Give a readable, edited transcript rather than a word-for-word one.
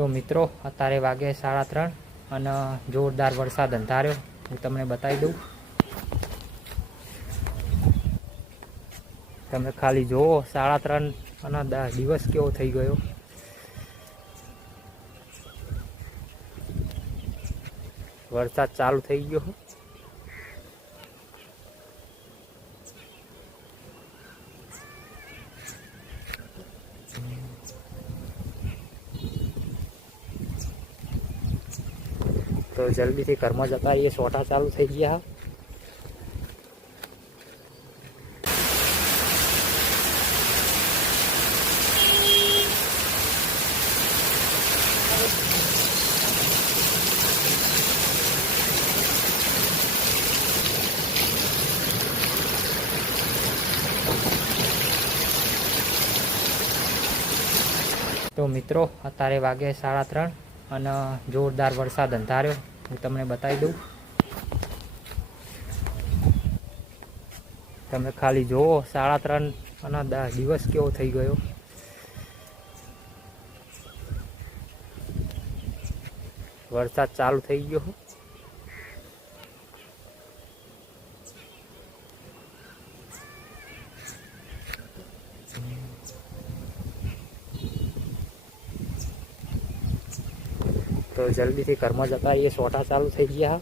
તો મિત્રો અત્યારે વાગે 3:30 અને જોરદાર વરસાદ અંધાર્યો. હું તમને બતાવી દઉં. તમે ખાલી જુઓ 3:30 અને દિવસ કેવો થઈ ગયો. વરસાદ ચાલુ થઈ ગયો. તો જલ્દીથી ઘરમાં જતા રહીએ. સોટા ચાલુ થઈ ગયા. તો મિત્રો અત્યારે વાગે 3:30 અને જોરદાર વરસાદ અંધાર્યો. હું તમને બતાવી દઉં. તમે ખાલી જુઓ 3:30 અને દિવસ કેવો થઈ ગયો. વરસાદ ચાલુ થઈ ગયો. તો જલ્દીથી ઘરમાં જતા રહીએ. સોટા ચાલુ થઈ ગયા.